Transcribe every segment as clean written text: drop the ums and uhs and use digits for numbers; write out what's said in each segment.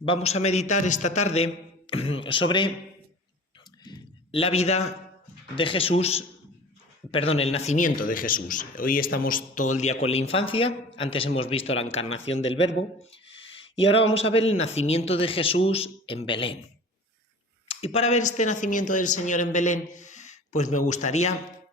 Vamos a meditar esta tarde sobre la vida de Jesús, perdón, el nacimiento de Jesús. Hoy estamos todo el día con la infancia, antes hemos visto la encarnación del Verbo y ahora vamos a ver el nacimiento de Jesús en Belén. Y para ver este nacimiento del Señor en Belén, pues me gustaría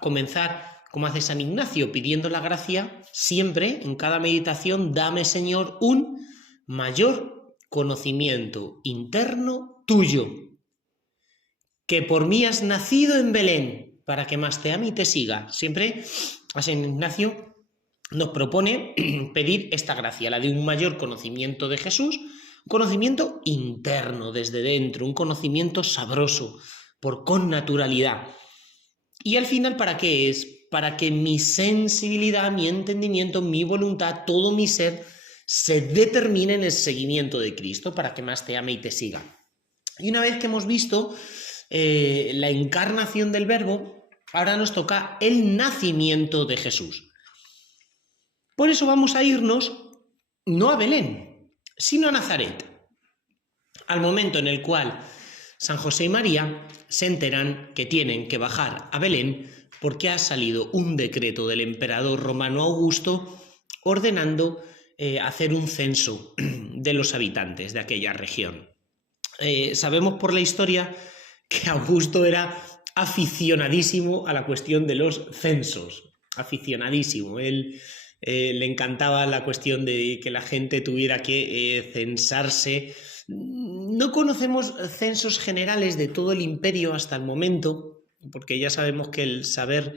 comenzar como hace San Ignacio, pidiendo la gracia siempre, en cada meditación, dame Señor un mayor conocimiento interno tuyo, que por mí has nacido en Belén, para que más te ame y te siga. Siempre San Ignacio nos propone pedir esta gracia, la de un mayor conocimiento de Jesús, un conocimiento interno desde dentro, un conocimiento sabroso, por connaturalidad. Y al final, ¿para qué es? Para que mi sensibilidad, mi entendimiento, mi voluntad, todo mi ser se determine en el seguimiento de Cristo, para que más te ame y te siga. Y una vez que hemos visto la encarnación del Verbo, ahora nos toca el nacimiento de Jesús. Por eso vamos a irnos no a Belén, sino a Nazaret, al momento en el cual San José y María se enteran que tienen que bajar a Belén porque ha salido un decreto del emperador romano Augusto ordenando hacer un censo de los habitantes de aquella región. Sabemos por la historia que Augusto era aficionadísimo a la cuestión de los censos, aficionadísimo. Él le encantaba la cuestión de que la gente tuviera que censarse. No conocemos censos generales de todo el imperio hasta el momento, porque ya sabemos que el saber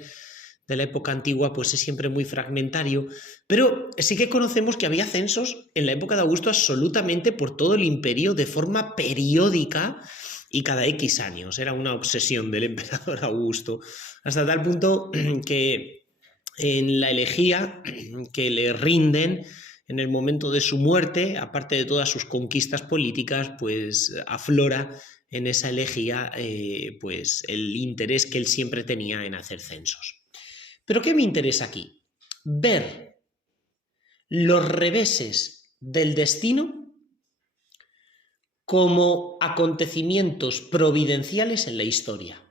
de la época antigua pues es siempre muy fragmentario, pero sí que conocemos que había censos en la época de Augusto absolutamente por todo el imperio de forma periódica y cada X años. Era una obsesión del emperador Augusto, hasta tal punto que en la elegía que le rinden en el momento de su muerte, aparte de todas sus conquistas políticas, pues aflora en esa elegía pues el interés que él siempre tenía en hacer censos. ¿Pero qué me interesa aquí? Ver los reveses del destino como acontecimientos providenciales en la historia.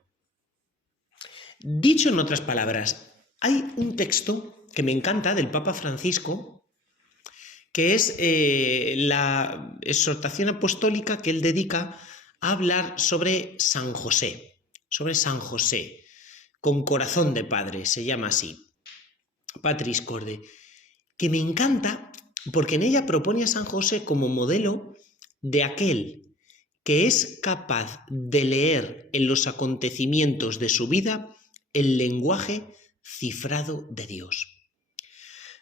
Dicho en otras palabras, hay un texto que me encanta del Papa Francisco, que es la exhortación apostólica que él dedica a hablar sobre San José, con corazón de padre, se llama así, Patris Corde, que me encanta porque en ella propone a San José como modelo de aquel que es capaz de leer en los acontecimientos de su vida el lenguaje cifrado de Dios.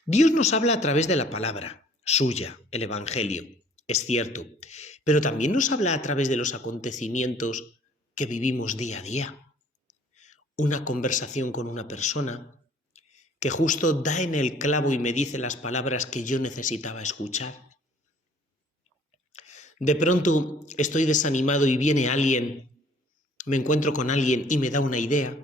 Dios nos habla a través de la palabra suya, el Evangelio, es cierto, pero también nos habla a través de los acontecimientos que vivimos día a día. Una conversación con una persona que justo da en el clavo y me dice las palabras que yo necesitaba escuchar. De pronto estoy desanimado y viene alguien, me encuentro con alguien y me da una idea,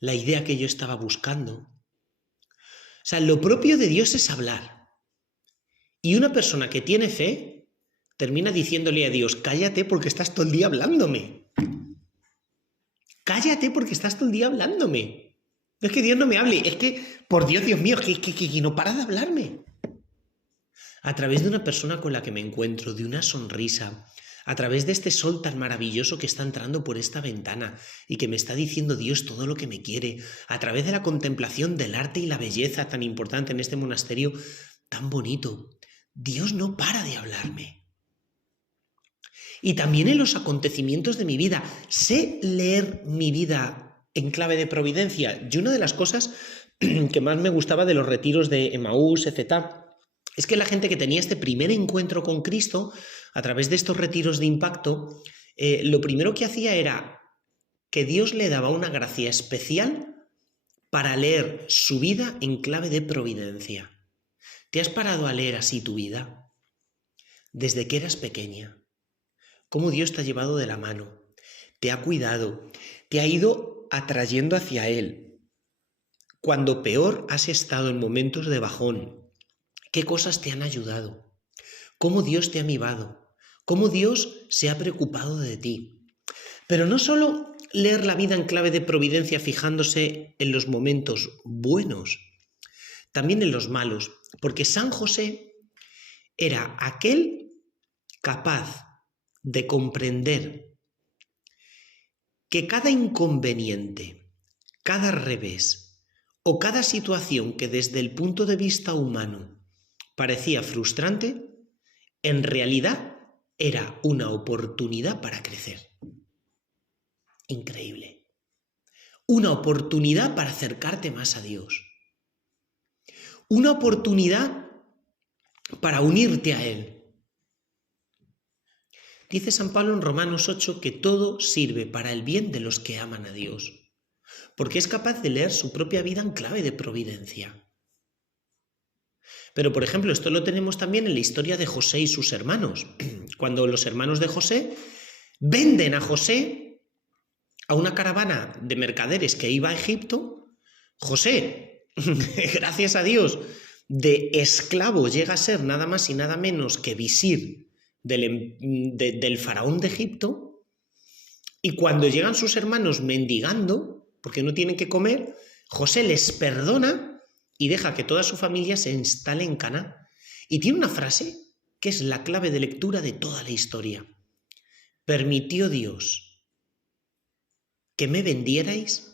la idea que yo estaba buscando. O sea, lo propio de Dios es hablar. Y una persona que tiene fe termina diciéndole a Dios, cállate porque estás todo el día hablándome. Cállate porque estás todo el día hablándome. No es que Dios no me hable, es que, por Dios, Dios mío, que no para de hablarme. A través de una persona con la que me encuentro, de una sonrisa, a través de este sol tan maravilloso que está entrando por esta ventana y que me está diciendo Dios todo lo que me quiere, a través de la contemplación del arte y la belleza tan importante en este monasterio tan bonito, Dios no para de hablarme. Y también en los acontecimientos de mi vida, sé leer mi vida en clave de providencia. Y una de las cosas que más me gustaba de los retiros de Emaús, etc., es que la gente que tenía este primer encuentro con Cristo, a través de estos retiros de impacto, lo primero que hacía era que Dios le daba una gracia especial para leer su vida en clave de providencia. ¿Te has parado a leer así tu vida? Desde que eras pequeña. Cómo Dios te ha llevado de la mano, te ha cuidado, te ha ido atrayendo hacia Él. Cuando peor has estado en momentos de bajón, ¿qué cosas te han ayudado? ¿Cómo Dios te ha mimado? cómo Dios se ha preocupado de ti. Pero no solo leer la vida en clave de providencia fijándose en los momentos buenos, también en los malos, porque San José era aquel capaz de comprender que cada inconveniente, cada revés o cada situación que desde el punto de vista humano parecía frustrante, en realidad era una oportunidad para crecer. Increíble. Una oportunidad para acercarte más a Dios. Una oportunidad para unirte a Él. Dice San Pablo en Romanos 8 que todo sirve para el bien de los que aman a Dios, porque es capaz de leer su propia vida en clave de providencia. Pero, por ejemplo, esto lo tenemos también en la historia de José y sus hermanos. Cuando los hermanos de José venden a José a una caravana de mercaderes que iba a Egipto, José, gracias a Dios, de esclavo llega a ser nada más y nada menos que visir del faraón de Egipto, y cuando llegan sus hermanos mendigando, porque no tienen que comer, José les perdona y deja que toda su familia se instale en Cana. Y tiene una frase que es la clave de lectura de toda la historia. Permitió Dios que me vendierais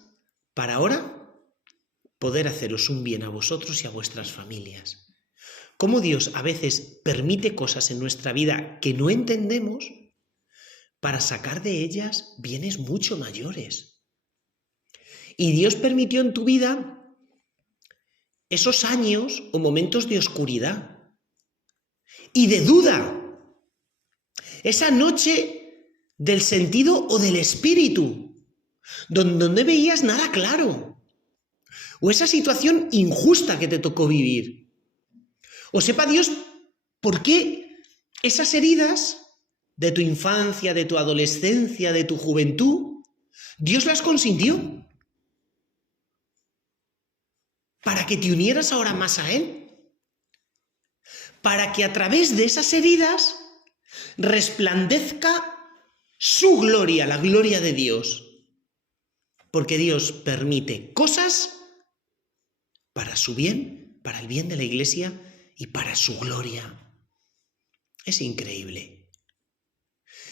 para ahora poder haceros un bien a vosotros y a vuestras familias. Cómo Dios a veces permite cosas en nuestra vida que no entendemos para sacar de ellas bienes mucho mayores. Y Dios permitió en tu vida esos años o momentos de oscuridad y de duda. Esa noche del sentido o del espíritu, donde no veías nada claro. O esa situación injusta que te tocó vivir. O sepa Dios por qué esas heridas de tu infancia, de tu adolescencia, de tu juventud, Dios las consintió. Para que te unieras ahora más a Él. Para que a través de esas heridas resplandezca su gloria, la gloria de Dios. Porque Dios permite cosas para su bien, para el bien de la Iglesia y para su gloria. Es increíble.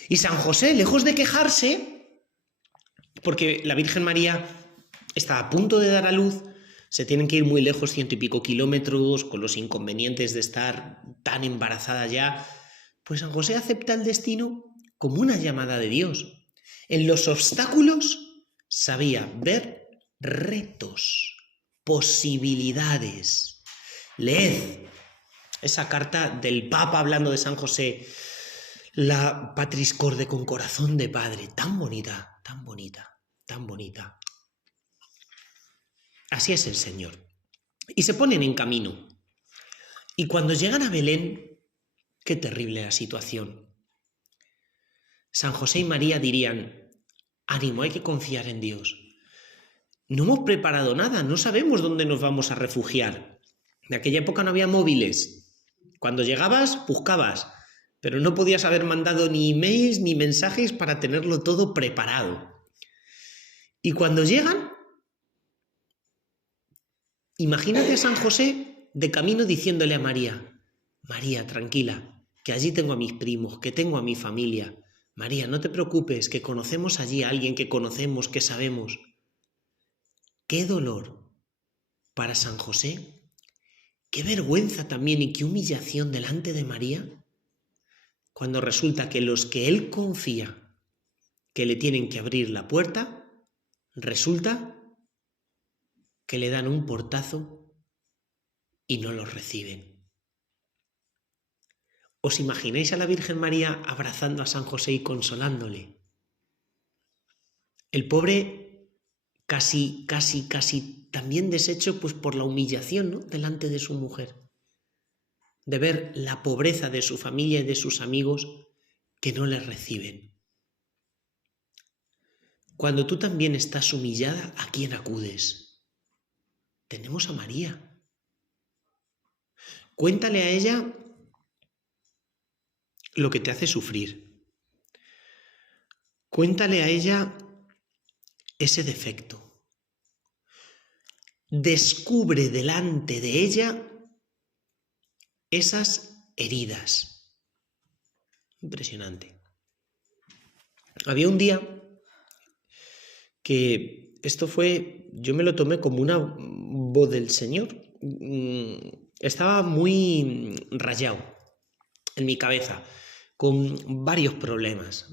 Y San José, lejos de quejarse, porque la Virgen María está a punto de dar a luz, se tienen que ir muy lejos, 100 y pico kilómetros, con los inconvenientes de estar tan embarazada ya, pues San José acepta el destino como una llamada de Dios. En los obstáculos sabía ver retos, posibilidades. Leed esa carta del Papa hablando de San José, la Patris Corde con corazón de padre, tan bonita, tan bonita, tan bonita. Así es el Señor. Y se ponen en camino. Y cuando llegan a Belén, qué terrible la situación. San José y María dirían, ánimo, hay que confiar en Dios. No hemos preparado nada, no sabemos dónde nos vamos a refugiar. En aquella época no había móviles. Cuando llegabas, buscabas, pero no podías haber mandado ni emails ni mensajes para tenerlo todo preparado. Y cuando llegan, imagínate a San José de camino diciéndole a María, María, tranquila, que allí tengo a mis primos, que tengo a mi familia. María, no te preocupes, que conocemos allí a alguien que conocemos, que sabemos. Qué dolor para San José, qué vergüenza también y qué humillación delante de María, cuando resulta que los que él confía que le tienen que abrir la puerta, resulta que le dan un portazo y no los reciben. ¿Os imagináis a la Virgen María abrazando a San José y consolándole? El pobre casi también deshecho pues por la humillación, ¿no?, delante de su mujer, de ver la pobreza de su familia y de sus amigos que no le reciben. Cuando tú también estás humillada, ¿a quién acudes? Tenemos a María. Cuéntale a ella lo que te hace sufrir. Cuéntale a ella ese defecto. Descubre delante de ella esas heridas. Impresionante. Había un día que yo me lo tomé como una voz del Señor. Estaba muy rayado en mi cabeza, con varios problemas.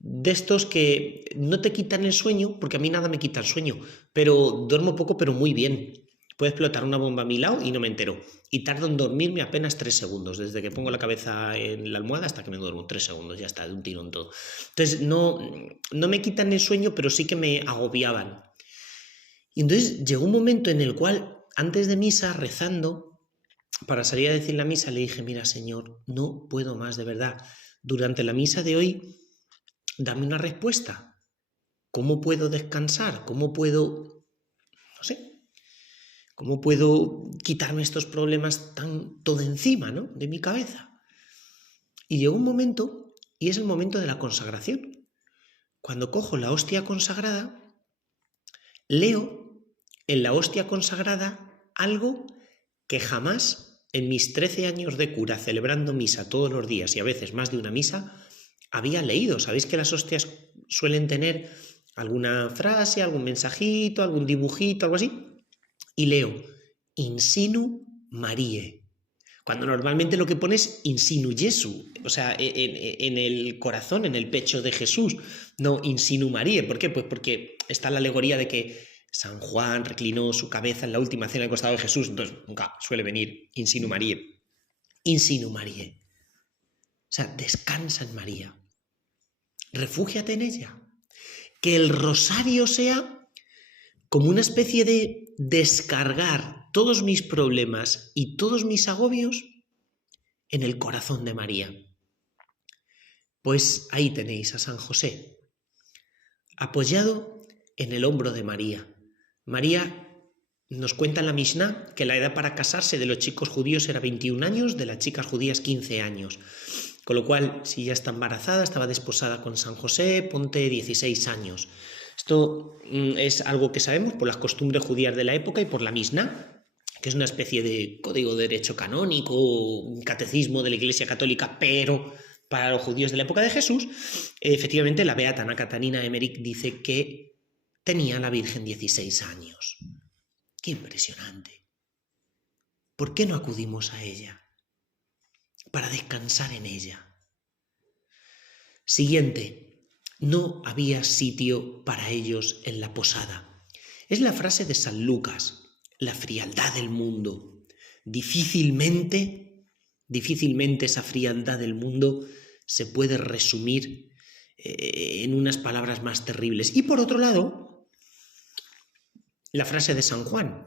De estos que no te quitan el sueño, porque a mí nada me quita el sueño, pero duermo poco, pero muy bien. Puede explotar una bomba a mi lado y no me entero. Y tardo en dormirme apenas 3 segundos, desde que pongo la cabeza en la almohada hasta que me duermo. 3 segundos, ya está, de un tirón todo. Entonces, no me quitan el sueño, pero sí que me agobiaban. Y entonces llegó un momento en el cual, antes de misa, rezando, para salir a decir la misa, le dije, mira, Señor, no puedo más, de verdad. Durante la misa de hoy, dame una respuesta. ¿Cómo puedo descansar? ¿Cómo puedo quitarme estos problemas tanto de encima, ¿no? De mi cabeza? Y llegó un momento, y es el momento de la consagración. Cuando cojo la hostia consagrada, leo en la hostia consagrada algo que jamás en mis 13 años de cura, celebrando misa todos los días y a veces más de una misa, había leído. Sabéis que las hostias suelen tener alguna frase, algún mensajito, algún dibujito, algo así. Y leo, Insinu Marie, cuando normalmente lo que pone es Insinu Jesu, o sea, en el corazón, en el pecho de Jesús, no Insinu Marie. ¿Por qué? Pues porque está la alegoría de que San Juan reclinó su cabeza en la última cena al costado de Jesús, entonces nunca suele venir Insinu Marie. Insinu Marie. O sea, descansa en María. Refúgiate en ella. Que el rosario sea como una especie de descargar todos mis problemas y todos mis agobios en el corazón de María. Pues ahí tenéis a San José, apoyado en el hombro de María. María nos cuenta en la Mishnah que la edad para casarse de los chicos judíos era 21 años, de las chicas judías 15 años. Con lo cual, si ya está embarazada, estaba desposada con San José, ponte 16 años. Esto es algo que sabemos por las costumbres judías de la época y por la Mishnah, que es una especie de código de derecho canónico, un catecismo de la Iglesia Católica, pero para los judíos de la época de Jesús. Efectivamente, la beata Ana Catarina Emmerich dice que tenía la Virgen 16 años. ¡Qué impresionante! ¿Por qué no acudimos a ella? Para descansar en ella. Siguiente, no había sitio para ellos en la posada. Es la frase de San Lucas, la frialdad del mundo. Difícilmente esa frialdad del mundo se puede resumir en unas palabras más terribles. Y por otro lado, la frase de San Juan.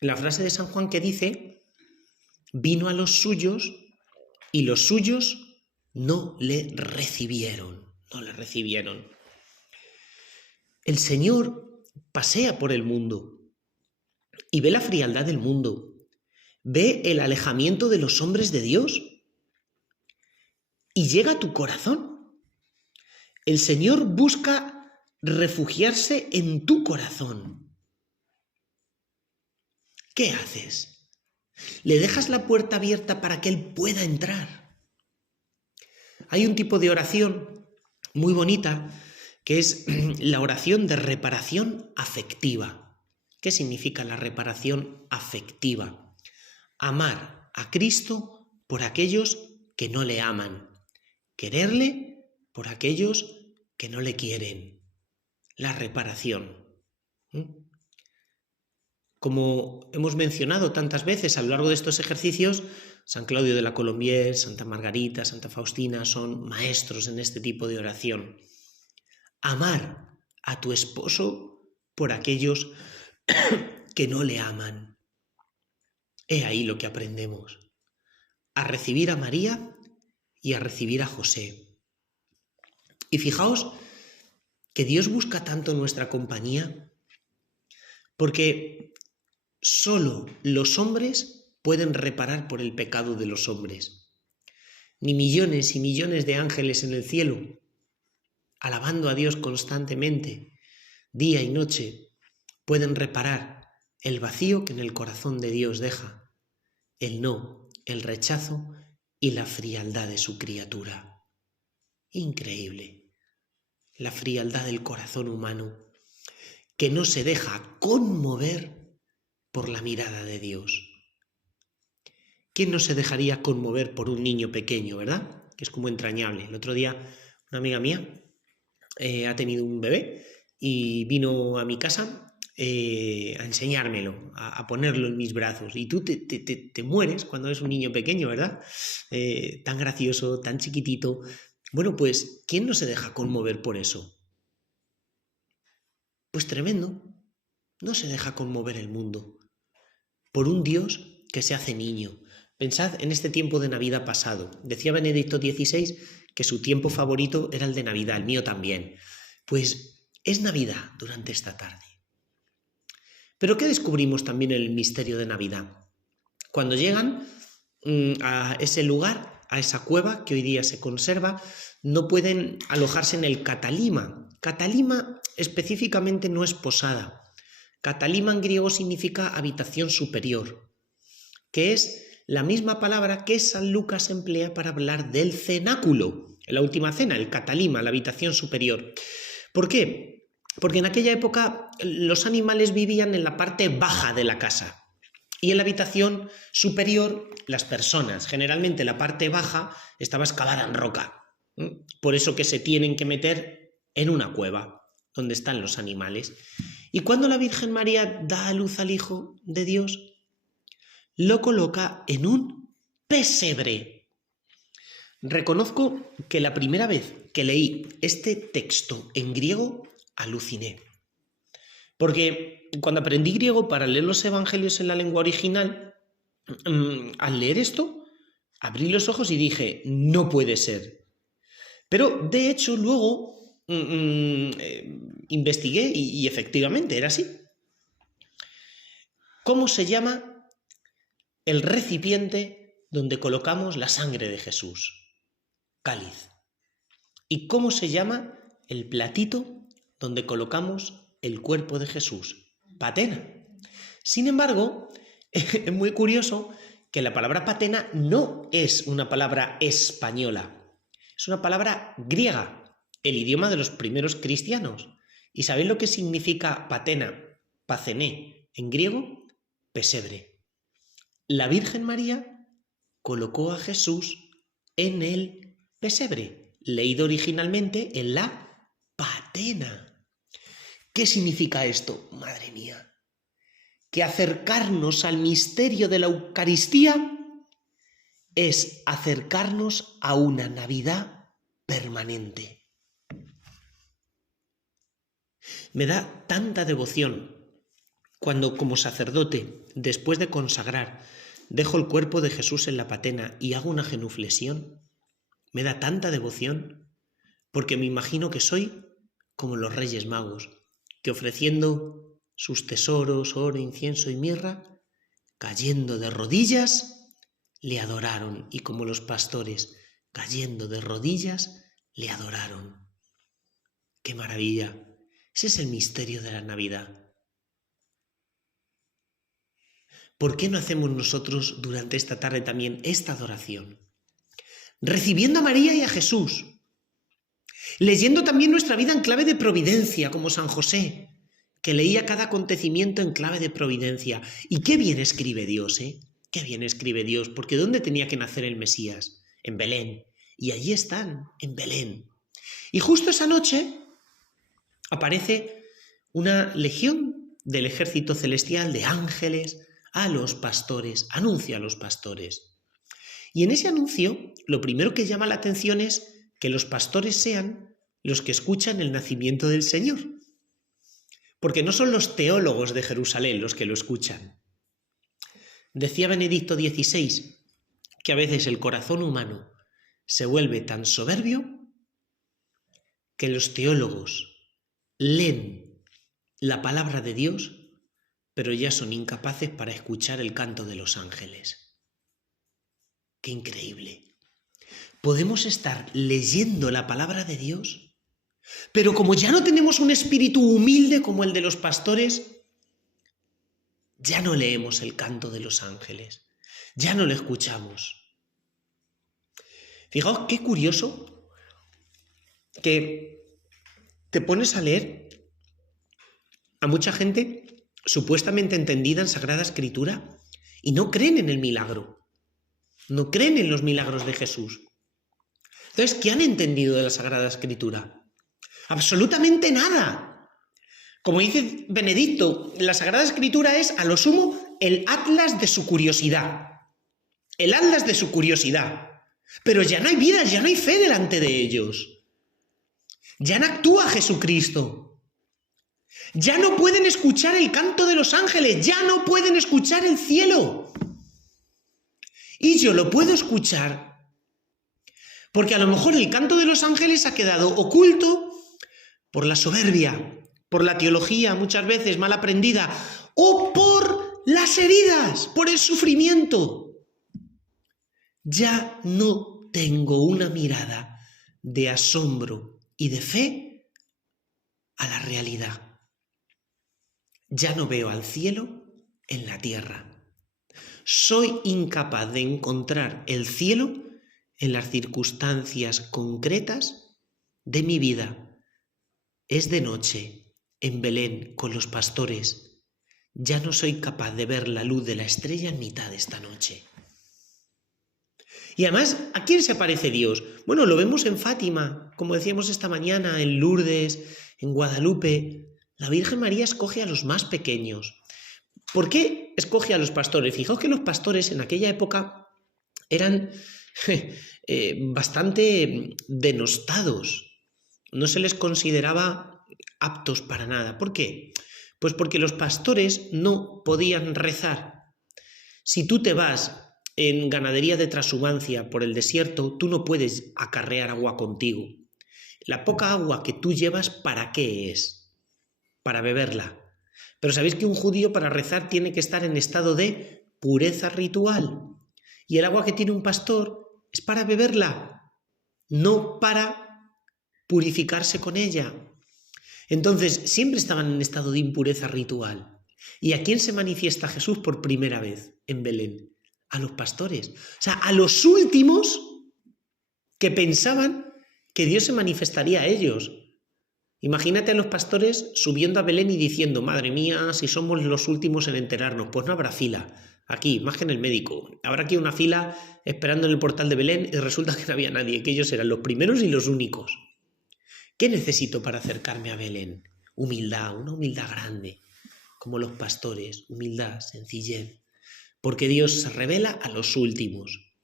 La frase de San Juan que dice, vino a los suyos y los suyos no le recibieron. El Señor pasea por el mundo y ve la frialdad del mundo, ve el alejamiento de los hombres de Dios y llega a tu corazón. El Señor busca refugiarse en tu corazón. ¿Qué haces? ¿Le dejas la puerta abierta para que Él pueda entrar? Hay un tipo de oración muy bonita que es la oración de reparación afectiva. ¿Qué significa la reparación afectiva? Amar a Cristo por aquellos que no le aman. Quererle por aquellos que no le quieren. La reparación. Como hemos mencionado tantas veces a lo largo de estos ejercicios, San Claudio de la Colombière, Santa Margarita, Santa Faustina son maestros en este tipo de oración. Amar a tu esposo por aquellos que no le aman. He ahí lo que aprendemos. A recibir a María y a recibir a José. Y fijaos que Dios busca tanto nuestra compañía porque solo los hombres pueden reparar por el pecado de los hombres. ni millones y millones de ángeles en el cielo, alabando a Dios constantemente, día y noche, pueden reparar el vacío que en el corazón de Dios deja, el no, el rechazo y la frialdad de su criatura. Increíble, la frialdad del corazón humano, que no se deja conmover por la mirada de Dios. ¿Quién no se dejaría conmover por un niño pequeño, verdad? Que es como entrañable. El otro día una amiga mía ha tenido un bebé y vino a mi casa a enseñármelo, a ponerlo en mis brazos. Y tú te mueres cuando eres un niño pequeño, ¿verdad? Tan gracioso, tan chiquitito. Bueno, pues, ¿quién no se deja conmover por eso? Pues tremendo. No se deja conmover el mundo por un Dios que se hace niño. Pensad en este tiempo de Navidad pasado. Decía Benedicto XVI que su tiempo favorito era el de Navidad, el mío también. Pues es Navidad durante esta tarde. Pero ¿qué descubrimos también en el misterio de Navidad? Cuando llegan a ese lugar, a esa cueva que hoy día se conserva, no pueden alojarse en el catalima. Catalima específicamente no es posada. Catalima en griego significa habitación superior, que es la misma palabra que San Lucas emplea para hablar del cenáculo, en la última cena, el catalima, la habitación superior. ¿Por qué? Porque en aquella época los animales vivían en la parte baja de la casa y en la habitación superior las personas. Generalmente la parte baja estaba excavada en roca, por eso que se tienen que meter en una cueva donde están los animales. Y cuando la Virgen María da a luz al Hijo de Dios, lo coloca en un pesebre. Reconozco que la primera vez que leí este texto en griego, aluciné. Porque cuando aprendí griego para leer los evangelios en la lengua original, al leer esto, abrí los ojos y dije, no puede ser. Pero de hecho luego investigué y efectivamente era así. ¿Cómo se llama el recipiente donde colocamos la sangre de Jesús? Cáliz. ¿Y cómo se llama el platito donde colocamos el cuerpo de Jesús? Patena. Sin embargo, es muy curioso que la palabra patena no es una palabra española, es una palabra griega, el idioma de los primeros cristianos. ¿Y sabéis lo que significa patena? Pacené, en griego, pesebre. La Virgen María colocó a Jesús en el pesebre, leído originalmente en la patena. ¿Qué significa esto? Madre mía, que acercarnos al misterio de la Eucaristía es acercarnos a una Navidad permanente. Me da tanta devoción cuando, como sacerdote, después de consagrar, dejo el cuerpo de Jesús en la patena y hago una genuflexión. Me da tanta devoción porque me imagino que soy como los Reyes Magos, que ofreciendo sus tesoros, oro, incienso y mirra, cayendo de rodillas, le adoraron, y como los pastores, cayendo de rodillas, le adoraron. ¡Qué maravilla! Ese es el misterio de la Navidad. ¿Por qué no hacemos nosotros durante esta tarde también esta adoración? Recibiendo a María y a Jesús, leyendo también nuestra vida en clave de providencia, como San José, que leía cada acontecimiento en clave de providencia. Y qué bien escribe Dios, ¿eh? Qué bien escribe Dios, porque ¿dónde tenía que nacer el Mesías? En Belén. Y allí están, en Belén. Y justo esa noche aparece una legión del ejército celestial de ángeles a los pastores, anuncia a los pastores. Y en ese anuncio, lo primero que llama la atención es que los pastores sean los que escuchan el nacimiento del Señor. Porque no son los teólogos de Jerusalén los que lo escuchan. Decía Benedicto XVI que a veces el corazón humano se vuelve tan soberbio que los teólogos leen la palabra de Dios, pero ya son incapaces para escuchar el canto de los ángeles. ¡Qué increíble! podemos estar leyendo la palabra de Dios, pero como ya no tenemos un espíritu humilde como el de los pastores, ya no leemos el canto de los ángeles, ya no lo escuchamos. Fijaos qué curioso que te pones a leer a mucha gente supuestamente entendida en Sagrada Escritura y no creen en el milagro, no creen en los milagros de Jesús. Entonces, ¿qué han entendido de la Sagrada Escritura? Absolutamente nada. Como dice Benedicto, la Sagrada Escritura es, a lo sumo, el atlas de su curiosidad. El atlas de su curiosidad. Pero ya no hay vida, ya no hay fe delante de ellos. Ya no actúa Jesucristo. Ya no pueden escuchar el canto de los ángeles, ya no pueden escuchar el cielo. Y yo lo puedo escuchar porque a lo mejor el canto de los ángeles ha quedado oculto por la soberbia, por la teología muchas veces mal aprendida, o por las heridas, por el sufrimiento. Ya no tengo una mirada de asombro y de fe a la realidad. Ya no veo al cielo en la tierra. Soy incapaz de encontrar el cielo en las circunstancias concretas de mi vida. Es de noche, en Belén, con los pastores. Ya no soy capaz de ver la luz de la estrella en mitad de esta noche. Y además, ¿a quién se aparece Dios? Bueno, lo vemos en Fátima, como decíamos esta mañana, en Lourdes, en Guadalupe. La Virgen María escoge a los más pequeños. ¿Por qué escoge a los pastores? Fijaos que los pastores en aquella época eran bastante denostados. No se les consideraba aptos para nada. ¿Por qué? Pues porque los pastores no podían rezar. Si tú te vas en ganadería de trashumancia por el desierto, tú no puedes acarrear agua contigo. La poca agua que tú llevas, ¿para qué es? Para beberla. Pero sabéis que un judío para rezar tiene que estar en estado de pureza ritual. Y el agua que tiene un pastor es para beberla, no para purificarse con ella. Entonces, siempre estaban en estado de impureza ritual. ¿Y a quién se manifiesta Jesús por primera vez en Belén? A los pastores. O sea, a los últimos que pensaban que Dios se manifestaría a ellos. Imagínate a los pastores subiendo a Belén y diciendo, madre mía, si somos los últimos en enterarnos, pues no habrá fila. Aquí, más que en el médico. Habrá aquí una fila esperando en el portal de Belén y resulta que no había nadie, que ellos eran los primeros y los únicos. ¿Qué necesito para acercarme a Belén? Humildad, una humildad grande, como los pastores, humildad, sencillez. Porque Dios se revela a los últimos.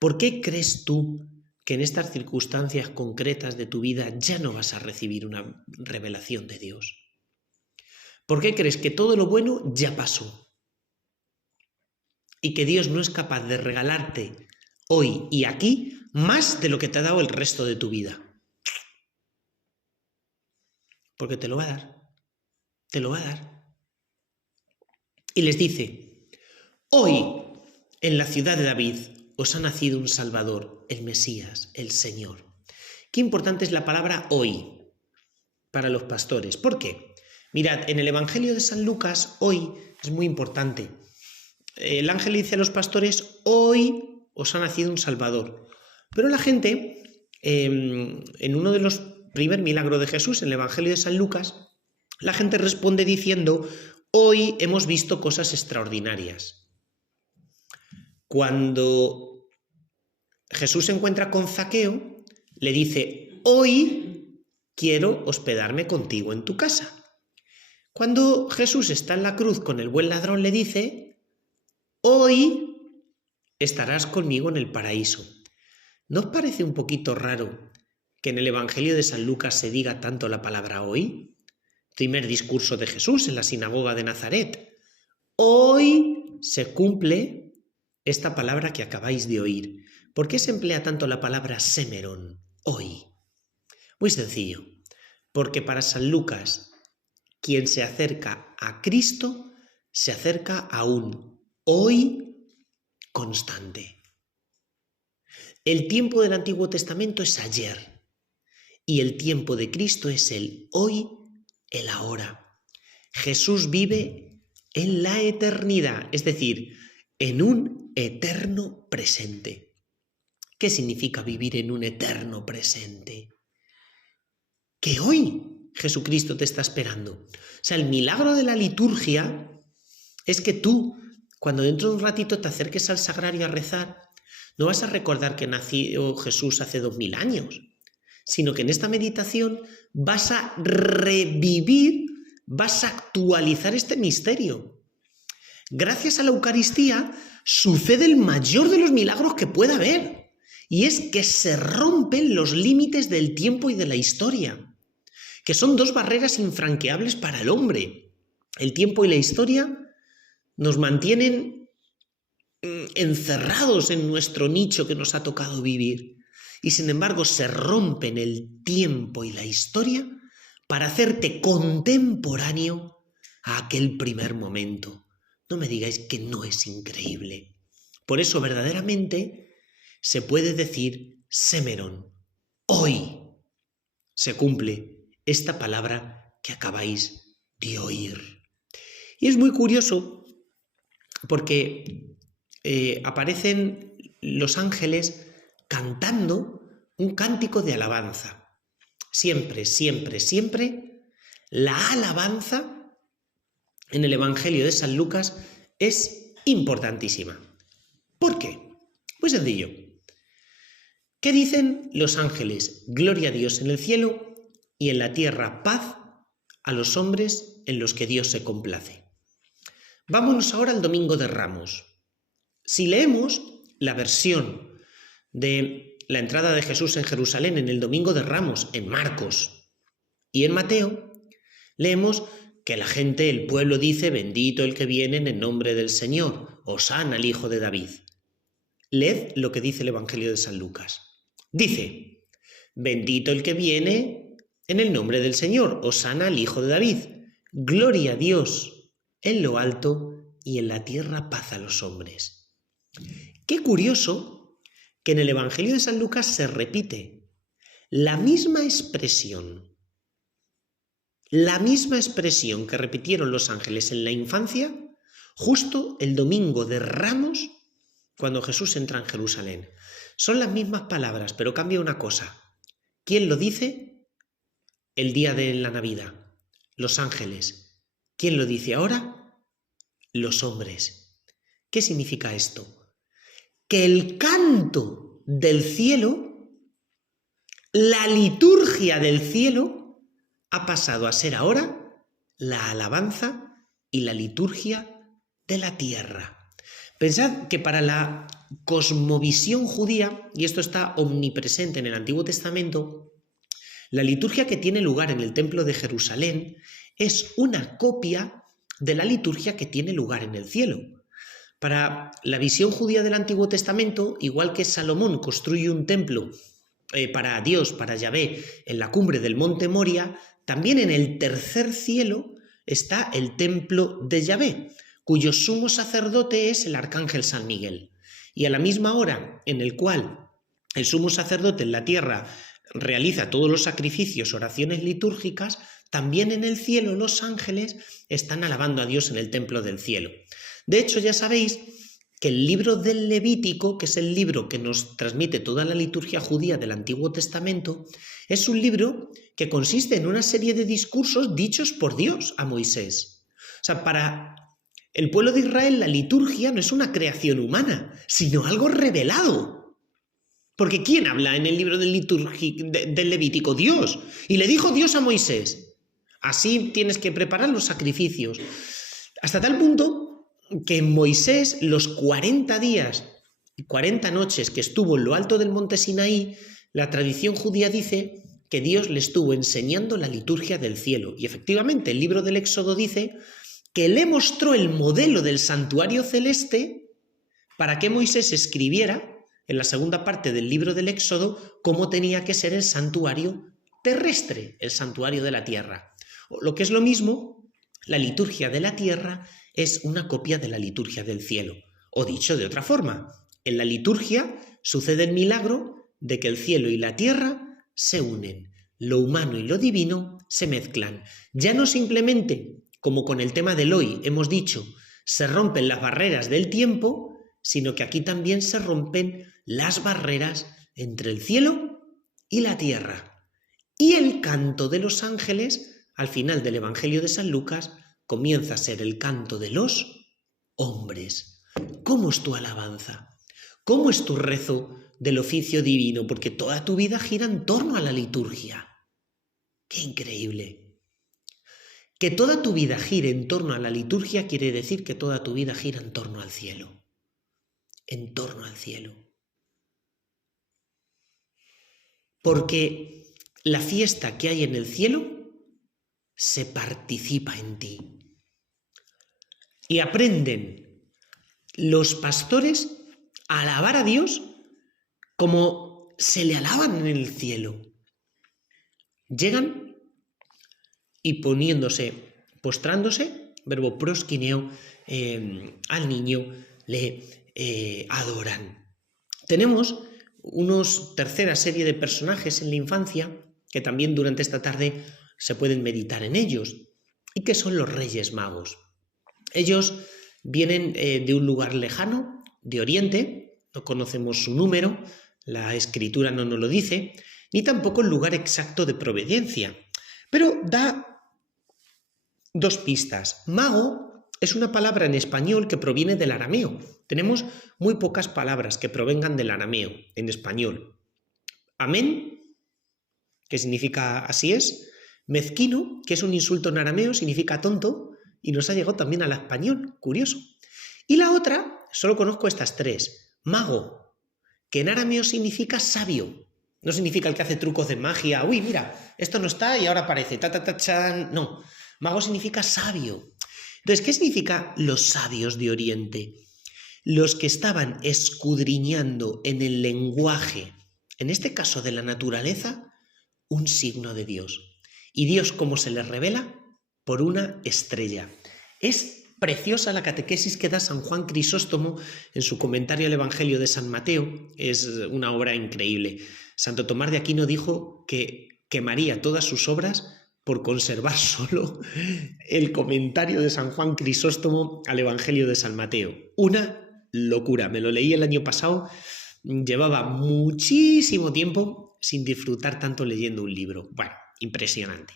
¿Por qué crees tú que en estas circunstancias concretas de tu vida ya no vas a recibir una revelación de Dios? ¿Por qué crees que todo lo bueno ya pasó? Y que Dios no es capaz de regalarte hoy y aquí más de lo que te ha dado el resto de tu vida. Porque te lo va a dar. Te lo va a dar. Y les dice, hoy en la ciudad de David os ha nacido un Salvador, el Mesías, el Señor. Qué importante es la palabra hoy para los pastores. ¿Por qué? Mirad, en el Evangelio de San Lucas, hoy es muy importante. El ángel dice a los pastores, hoy os ha nacido un Salvador. Pero la gente, en uno de los primeros milagros de Jesús, en el Evangelio de San Lucas, la gente responde diciendo, hoy hemos visto cosas extraordinarias. Cuando Jesús se encuentra con Zaqueo, le dice, hoy quiero hospedarme contigo en tu casa. Cuando Jesús está en la cruz con el buen ladrón, le dice, hoy estarás conmigo en el paraíso. ¿No os parece un poquito raro que en el Evangelio de San Lucas se diga tanto la palabra hoy? Primer discurso de Jesús en la sinagoga de Nazaret. Hoy se cumple esta palabra que acabáis de oír. ¿Por qué se emplea tanto la palabra semeron, hoy? Muy sencillo, porque para San Lucas, quien se acerca a Cristo, se acerca a un hoy constante. El tiempo del Antiguo Testamento es ayer y el tiempo de Cristo es el hoy, el ahora. Jesús vive en la eternidad, es decir, en un eterno presente. ¿Qué significa vivir en un eterno presente? Que hoy Jesucristo te está esperando. O sea, el milagro de la liturgia es que tú, cuando dentro de un ratito te acerques al sagrario a rezar, no vas a recordar que nació Jesús hace 2000 años, sino que en esta meditación vas a revivir, vas a actualizar este misterio. Gracias a la Eucaristía sucede el mayor de los milagros que pueda haber, y es que se rompen los límites del tiempo y de la historia, que son dos barreras infranqueables para el hombre. El tiempo y la historia nos mantienen encerrados en nuestro nicho que nos ha tocado vivir, y sin embargo se rompen el tiempo y la historia para hacerte contemporáneo a aquel primer momento. No me digáis que no es increíble. Por eso verdaderamente se puede decir Semeron, hoy se cumple esta palabra que acabáis de oír. Y es muy curioso porque aparecen los ángeles cantando un cántico de alabanza. Siempre, siempre, siempre, la alabanza en el Evangelio de San Lucas es importantísima. ¿Por qué? Muy sencillo. ¿Qué dicen los ángeles? Gloria a Dios en el cielo y en la tierra paz a los hombres en los que Dios se complace. Vámonos ahora al Domingo de Ramos. Si leemos la versión de la entrada de Jesús en Jerusalén en el Domingo de Ramos, en Marcos y en Mateo, leemos que la gente, el pueblo dice, bendito el que viene en el nombre del Señor, hosana al Hijo de David. Leed lo que dice el Evangelio de San Lucas. Dice, bendito el que viene en el nombre del Señor, hosana al Hijo de David. Gloria a Dios en lo alto y en la tierra paz a los hombres. Qué curioso que en el Evangelio de San Lucas se repite la misma expresión que repitieron los ángeles en la infancia, justo el Domingo de Ramos, cuando Jesús entra en Jerusalén. Son las mismas palabras, pero cambia una cosa. ¿Quién lo dice? El día de la Navidad. Los ángeles. ¿Quién lo dice ahora? Los hombres. ¿Qué significa esto? Que el canto del cielo, la liturgia del cielo, ha pasado a ser ahora la alabanza y la liturgia de la tierra. Pensad que para la cosmovisión judía, y esto está omnipresente en el Antiguo Testamento, la liturgia que tiene lugar en el Templo de Jerusalén es una copia de la liturgia que tiene lugar en el cielo. Para la visión judía del Antiguo Testamento, igual que Salomón construye un templo para Dios, para Yahvé, en la cumbre del monte Moria, también en el tercer cielo está el templo de Yahvé, cuyo sumo sacerdote es el arcángel San Miguel. Y a la misma hora en el cual el sumo sacerdote en la tierra realiza todos los sacrificios, oraciones litúrgicas, también en el cielo los ángeles están alabando a Dios en el templo del cielo. De hecho, ya sabéis que el libro del Levítico, que es el libro que nos transmite toda la liturgia judía del Antiguo Testamento, es un libro que consiste en una serie de discursos dichos por Dios a Moisés. O sea, para el pueblo de Israel la liturgia no es una creación humana, sino algo revelado. Porque ¿quién habla en el libro del Levítico? Dios. Y le dijo Dios a Moisés, así tienes que preparar los sacrificios. Hasta tal punto que Moisés, los 40 días y 40 noches que estuvo en lo alto del monte Sinaí, la tradición judía dice que Dios le estuvo enseñando la liturgia del cielo. Y efectivamente, el libro del Éxodo dice que le mostró el modelo del santuario celeste para que Moisés escribiera en la segunda parte del libro del Éxodo cómo tenía que ser el santuario terrestre, el santuario de la tierra. O lo que es lo mismo, la liturgia de la tierra es una copia de la liturgia del cielo. O dicho de otra forma, en la liturgia sucede el milagro de que el cielo y la tierra se unen. Lo humano y lo divino se mezclan. Ya no simplemente, como con el tema del hoy hemos dicho, se rompen las barreras del tiempo, sino que aquí también se rompen las barreras entre el cielo y la tierra. Y el canto de los ángeles, al final del Evangelio de San Lucas, comienza a ser el canto de los hombres. ¿Cómo es tu alabanza? ¿Cómo es tu rezo del oficio divino? Porque toda tu vida gira en torno a la liturgia. ¡Qué increíble! Que toda tu vida gire en torno a la liturgia quiere decir que toda tu vida gira en torno al cielo. En torno al cielo. Porque la fiesta que hay en el cielo se participa en ti. Y aprenden los pastores a alabar a Dios como se le alaban en el cielo. Llegan y postrándose, verbo proskineo, al niño le adoran. Tenemos tercera serie de personajes en la infancia que también durante esta tarde se pueden meditar en ellos, y que son los Reyes Magos. Ellos vienen de un lugar lejano, de Oriente, no conocemos su número, la escritura no nos lo dice, ni tampoco el lugar exacto de proveniencia, pero da dos pistas. Mago es una palabra en español que proviene del arameo. Tenemos muy pocas palabras que provengan del arameo en español. Amén, que significa así es. Mezquino, que es un insulto en arameo, significa tonto, y nos ha llegado también al español, curioso. Y la otra, solo conozco estas tres. Mago, que en arameo significa sabio. No significa el que hace trucos de magia. Uy, mira, esto no está y ahora aparece. Chan. No, mago significa sabio. Entonces, ¿qué significa los sabios de Oriente? Los que estaban escudriñando en el lenguaje, en este caso de la naturaleza, un signo de Dios. ¿Y Dios cómo se les revela? Por una estrella. Es preciosa la catequesis que da San Juan Crisóstomo en su comentario al Evangelio de San Mateo. Es una obra increíble. Santo Tomás de Aquino dijo que quemaría todas sus obras por conservar solo el comentario de San Juan Crisóstomo al Evangelio de San Mateo. Una locura. Me lo leí el año pasado. Llevaba muchísimo tiempo sin disfrutar tanto leyendo un libro. Bueno, impresionante.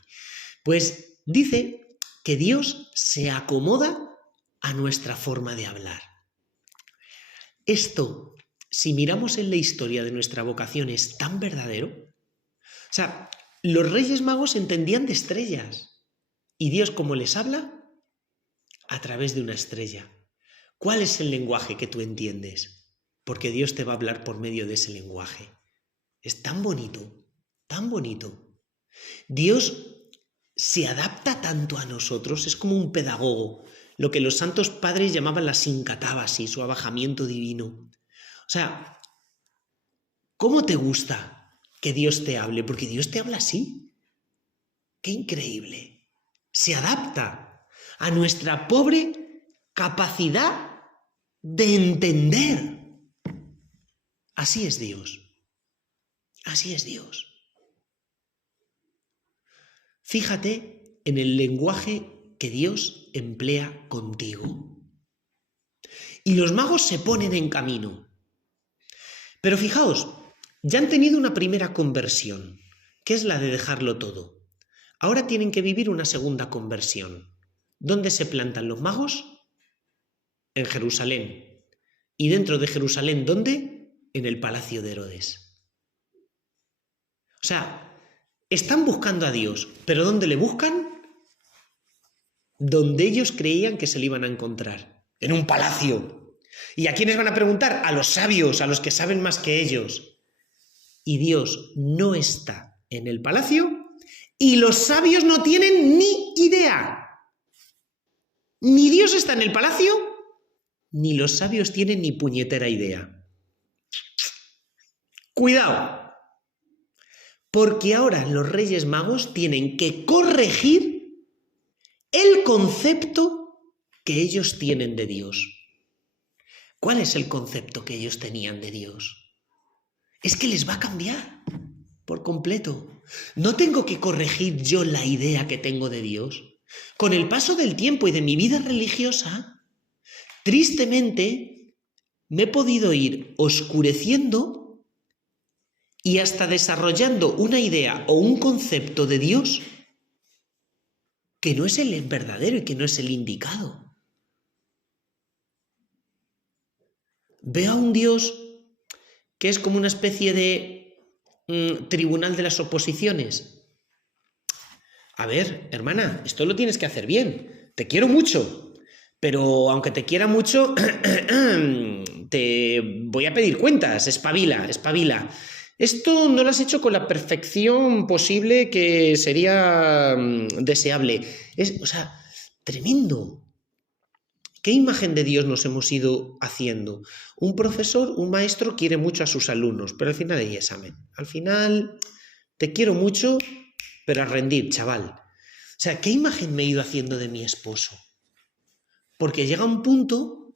Pues dice que Dios se acomoda a nuestra forma de hablar. Esto, si miramos en la historia de nuestra vocación, es tan verdadero. O sea, los Reyes Magos entendían de estrellas. ¿Y Dios cómo les habla? A través de una estrella. ¿Cuál es el lenguaje que tú entiendes? Porque Dios te va a hablar por medio de ese lenguaje. Es tan bonito, tan bonito. Dios se adapta tanto a nosotros, es como un pedagogo, lo que los santos padres llamaban la sincatábasis o abajamiento divino. O sea, ¿cómo te gusta que Dios te hable? Porque Dios te habla así. ¡Qué increíble! Se adapta a nuestra pobre capacidad de entender. Así es Dios. Así es Dios. Fíjate en el lenguaje que Dios emplea contigo. Y los magos se ponen en camino. Pero fijaos, ya han tenido una primera conversión, que es la de dejarlo todo. Ahora tienen que vivir una segunda conversión. ¿Dónde se plantan los magos? En Jerusalén. ¿Y dentro de Jerusalén dónde? En el palacio de Herodes. O sea, están buscando a Dios, pero ¿dónde le buscan? Donde ellos creían que se le iban a encontrar, en un palacio. ¿Y a quiénes van a preguntar? A los sabios, a los que saben más que ellos. Y Dios no está en el palacio y los sabios no tienen ni idea. Ni Dios está en el palacio, ni los sabios tienen ni puñetera idea. ¡Cuidado! Porque ahora los Reyes Magos tienen que corregir el concepto que ellos tienen de Dios. ¿Cuál es el concepto que ellos tenían de Dios? es que les va a cambiar por completo. No tengo que corregir yo la idea que tengo de Dios. Con el paso del tiempo y de mi vida religiosa, tristemente me he podido ir oscureciendo y hasta desarrollando una idea o un concepto de Dios que no es el verdadero y que no es el indicado. Veo a un Dios que es como una especie de tribunal de las oposiciones. A ver, hermana, esto lo tienes que hacer bien. Te quiero mucho, pero aunque te quiera mucho, te voy a pedir cuentas. Espabila, espabila. Esto no lo has hecho con la perfección posible que sería deseable. O sea, tremendo. ¿Qué imagen de Dios nos hemos ido haciendo? Un profesor, un maestro quiere mucho a sus alumnos, pero al final hay examen. Al final, te quiero mucho, pero a rendir, chaval. O sea, ¿qué imagen me he ido haciendo de mi esposo? Porque llega un punto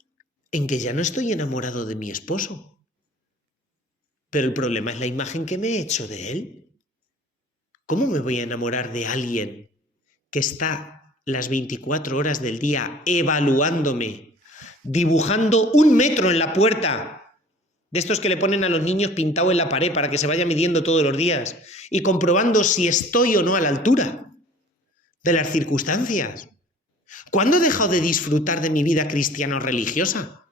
en que ya no estoy enamorado de mi esposo. Pero el problema es la imagen que me he hecho de él. ¿Cómo me voy a enamorar de alguien que está las 24 horas del día evaluándome, dibujando 1 metro en la puerta, de estos que le ponen a los niños pintado en la pared para que se vaya midiendo todos los días, y comprobando si estoy o no a la altura de las circunstancias? ¿Cuándo he dejado de disfrutar de mi vida cristiana o religiosa?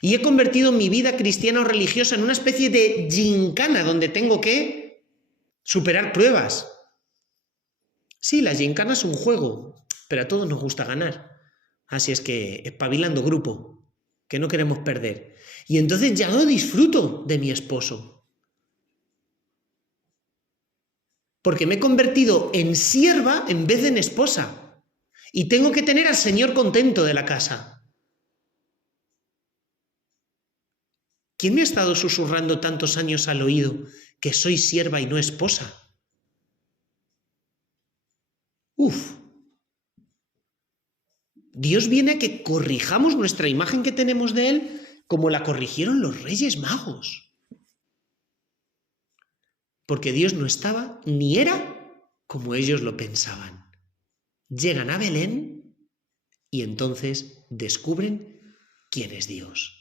Y he convertido mi vida cristiana o religiosa en una especie de gincana donde tengo que superar pruebas. Sí, la gincana es un juego, pero a todos nos gusta ganar. Así es que espabilando grupo, que no queremos perder. Y entonces ya no disfruto de mi esposo. Porque me he convertido en sierva en vez de en esposa. Y tengo que tener al Señor contento de la casa. ¿Quién me ha estado susurrando tantos años al oído que soy sierva y no esposa? Dios viene a que corrijamos nuestra imagen que tenemos de Él como la corrigieron los Reyes Magos. Porque Dios no estaba ni era como ellos lo pensaban. Llegan a Belén y entonces descubren quién es Dios.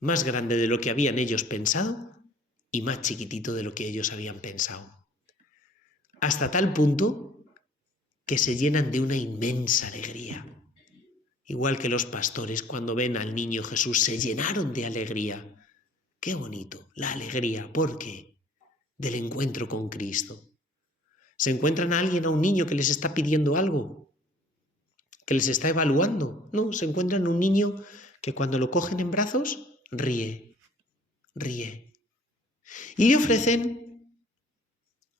Más grande de lo que habían ellos pensado y más chiquitito de lo que ellos habían pensado. Hasta tal punto que se llenan de una inmensa alegría. Igual que los pastores cuando ven al niño Jesús se llenaron de alegría. Qué bonito, la alegría. ¿Por qué? Del encuentro con Cristo. ¿Se encuentran a alguien, a un niño que les está pidiendo algo? ¿Que les está evaluando? No, se encuentran a un niño que cuando lo cogen en brazos, ríe, ríe. Y le ofrecen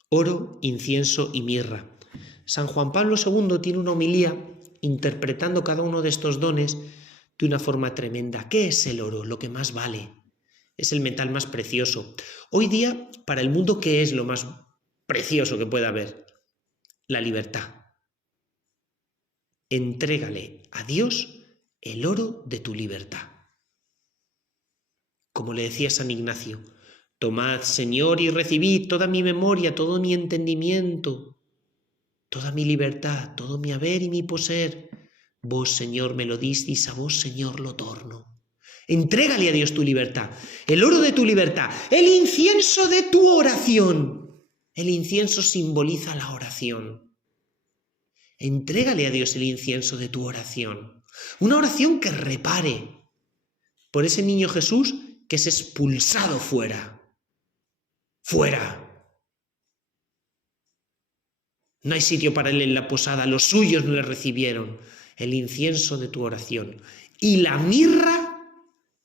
oro, incienso y mirra. San Juan Pablo II tiene una homilía interpretando cada uno de estos dones de una forma tremenda. ¿Qué es el oro? Lo que más vale. Es el metal más precioso. Hoy día, para el mundo, ¿qué es lo más precioso que pueda haber? La libertad. Entrégale a Dios el oro de tu libertad. Como le decía San Ignacio, tomad, Señor, y recibid toda mi memoria, todo mi entendimiento, toda mi libertad, todo mi haber y mi poseer. Vos, Señor, me lo disteis, a vos, Señor, lo torno. Entrégale a Dios tu libertad, el oro de tu libertad, el incienso de tu oración. El incienso simboliza la oración. Entrégale a Dios el incienso de tu oración. Una oración que repare por ese niño Jesús que es expulsado fuera. ¡Fuera! No hay sitio para él en la posada, los suyos no le recibieron. El incienso de tu oración y la mirra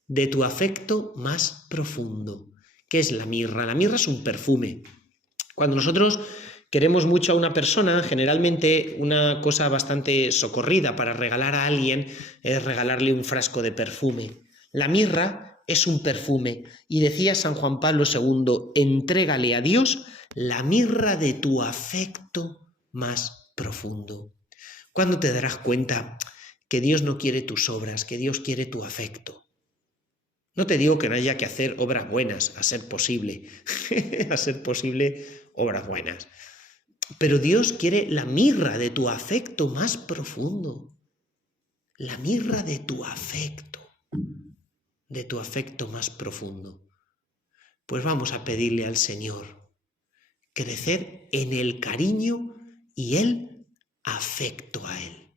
de tu afecto más profundo. ¿Qué es la mirra? La mirra es un perfume. Cuando nosotros queremos mucho a una persona, generalmente una cosa bastante socorrida para regalar a alguien es regalarle un frasco de perfume. La mirra es un perfume y decía San Juan Pablo II, entrégale a Dios la mirra de tu afecto más profundo. ¿Cuándo te darás cuenta que Dios no quiere tus obras, que Dios quiere tu afecto? No te digo que no haya que hacer obras buenas, a ser posible, a ser posible obras buenas. Pero Dios quiere la mirra de tu afecto más profundo. La mirra de tu afecto más profundo. Pues vamos a pedirle al Señor crecer en el cariño y el afecto a Él.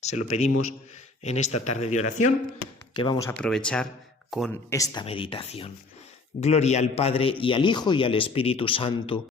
Se lo pedimos en esta tarde de oración que vamos a aprovechar con esta meditación. Gloria al Padre y al Hijo y al Espíritu Santo,